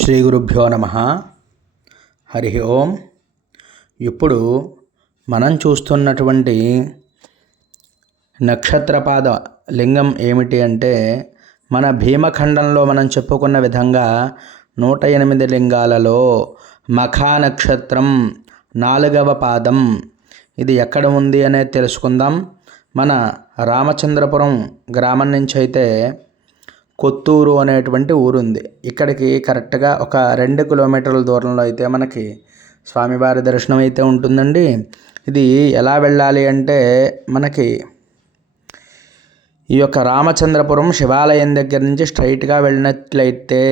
శ్రీ గురుభ్యో నమః. హరి ఓం. ఇప్పుడు మనం చూస్తున్నటువంటి నక్షత్రపాద లింగం ఏమిటి అంటే, మన భీమఖండంలో మనం చెప్పుకున్న విధంగా 108 లింగాలలో మఖా నక్షత్రం 4వ పాదం. ఇది ఎక్కడ ఉంది అనేది తెలుసుకుందాం. మన రామచంద్రపురం గ్రామం నుంచి అయితే కొత్తూరు అనేటువంటి ఊరుంది. ఇక్కడికి కరెక్ట్గా ఒక 2 కిలోమీటర్ల దూరంలో అయితే మనకి స్వామివారి దర్శనం అయితే ఉంటుందండి. ఇది ఎలా వెళ్ళాలి అంటే, మనకి ఈ యొక్క రామచంద్రపురం శివాలయం దగ్గర నుంచి స్ట్రైట్గా వెళ్ళినట్లయితే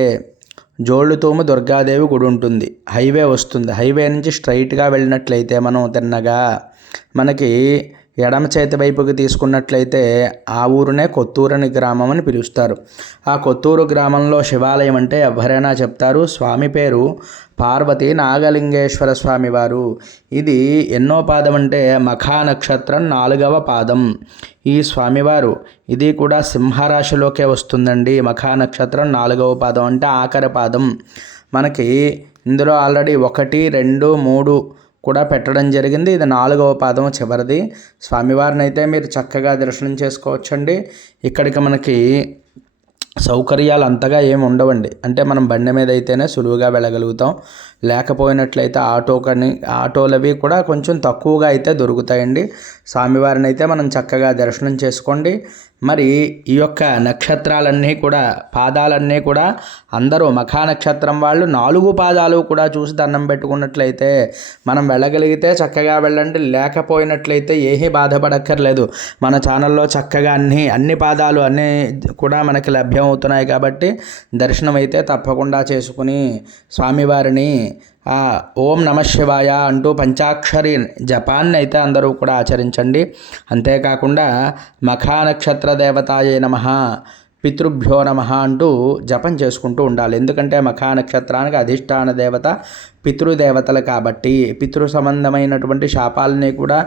జోళ్ళుతోము దుర్గాదేవి గుడి ఉంటుంది. హైవే వస్తుంది. హైవే నుంచి స్ట్రైట్గా వెళ్ళినట్లయితే మనం తిన్నగా మనకి ఎడమ చేతి వైపుకి తీసుకున్నట్లయితే ఆ ఊరునే కొత్తూరు అని గ్రామం అని పిలుస్తారు. ఆ కొత్తూరు గ్రామంలో శివాలయం అంటే ఎవరైనా చెప్తారు. స్వామి పేరు పార్వతి నాగలింగేశ్వర స్వామి వారు. ఇది ఎన్నో పాదం అంటే మఖా నక్షత్రం 4వ పాదం. ఈ స్వామివారు ఇది కూడా సింహరాశిలోకే వస్తుందండి. మఖా నక్షత్రం 4వ పాదం అంటే ఆఖరి పాదం. మనకి ఇందులో ఆల్రెడీ 1, 2, 3 కూడా పెట్టడం జరిగింది. ఇది 4వ పాదం చివరిది. స్వామివారిని అయితే మీరు చక్కగా దర్శనం చేసుకోవచ్చండి. ఇక్కడికి మనకి సౌకర్యాలు అంతగా ఏమి ఉండవండి. అంటే మనం బండి మీద అయితేనే సులువుగా వెళ్ళగలుగుతాం. లేకపోయినట్లయితే ఆటోలవి కూడా కొంచెం తక్కువగా అయితే దొరుకుతాయండి. స్వామివారిని అయితే మనం చక్కగా దర్శనం చేసుకోండి. మరి ఈ యొక్క నక్షత్రాలన్నీ కూడా పాదాలన్నీ కూడా అందరూ మఖా నక్షత్రం వాళ్ళు 4 పాదాలు కూడా చూసి దండం పెట్టుకున్నట్లయితే మనం వెళ్ళగలిగితే చక్కగా వెళ్ళండి. లేకపోయినట్లయితే ఏమీ బాధపడక్కర్లేదు. మన ఛానల్లో చక్కగా అన్ని పాదాలు అన్నీ కూడా మనకి లభ్యం అవుతున్నాయి కాబట్టి దర్శనం అయితే తప్పకుండా చేసుకుని స్వామివారిని ఓం నమ శివాయ అంటూ పంచాక్షరి జపాన్ని అయితే అందరూ కూడా ఆచరించండి. అంతేకాకుండా మఖా నక్షత్ర దేవతాయే నమః, పితృభ్యో నమః అంటూ జపం చేసుకుంటూ ఉండాలి. ఎందుకంటే మఖా నక్షత్రానికి అధిష్టాన దేవత పితృదేవతలు కాబట్టి పితృ సంబంధమైనటువంటి శాపాలని కూడా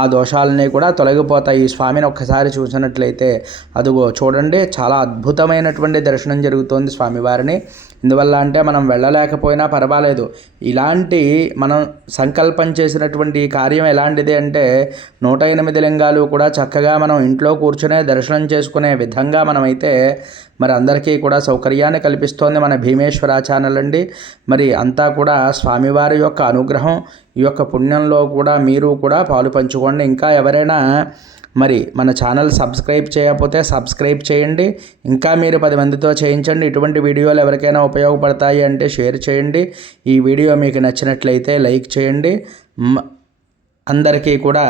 ఆ దోషాలని కూడా తొలగిపోతాయి. ఈ స్వామిని ఒక్కసారి చూసినట్లయితే అదిగో చూడండి, చాలా అద్భుతమైనటువంటి దర్శనం జరుగుతోంది స్వామివారిని. ఇందువల్ల అంటే మనం వెళ్ళలేకపోయినా పర్వాలేదు. ఇలాంటి మనం సంకల్పం చేసినటువంటి కార్యం ఎలాంటిది అంటే 108 లింగాలు కూడా చక్కగా మనం ఇంట్లో కూర్చునే దర్శనం చేసుకునే విధంగా మనమైతే మరి అందరికీ కూడా సౌకర్యాన్ని కల్పిస్తోంది మన భీమేశ్వర ఛానల్ అండి. మరి అంతా కూడా స్వామివారి యొక్క అనుగ్రహం, ఈ యొక్క పుణ్యంలో కూడా మీరు కూడా పాలు పంచుకోండి. ఇంకా ఎవరైనా మరి మన ఛానల్ సబ్స్క్రైబ్ చేయకపోతే సబ్స్క్రైబ్ చేయండి. ఇంకా మీరు 10 మందితో చేయించండి. ఇటువంటి వీడియోలు ఎవరికైనా ఉపయోగపడతాయి అంటే షేర్ చేయండి. ఈ వీడియో మీకు నచ్చినట్లయితే లైక్ చేయండి. అందరికీ కూడా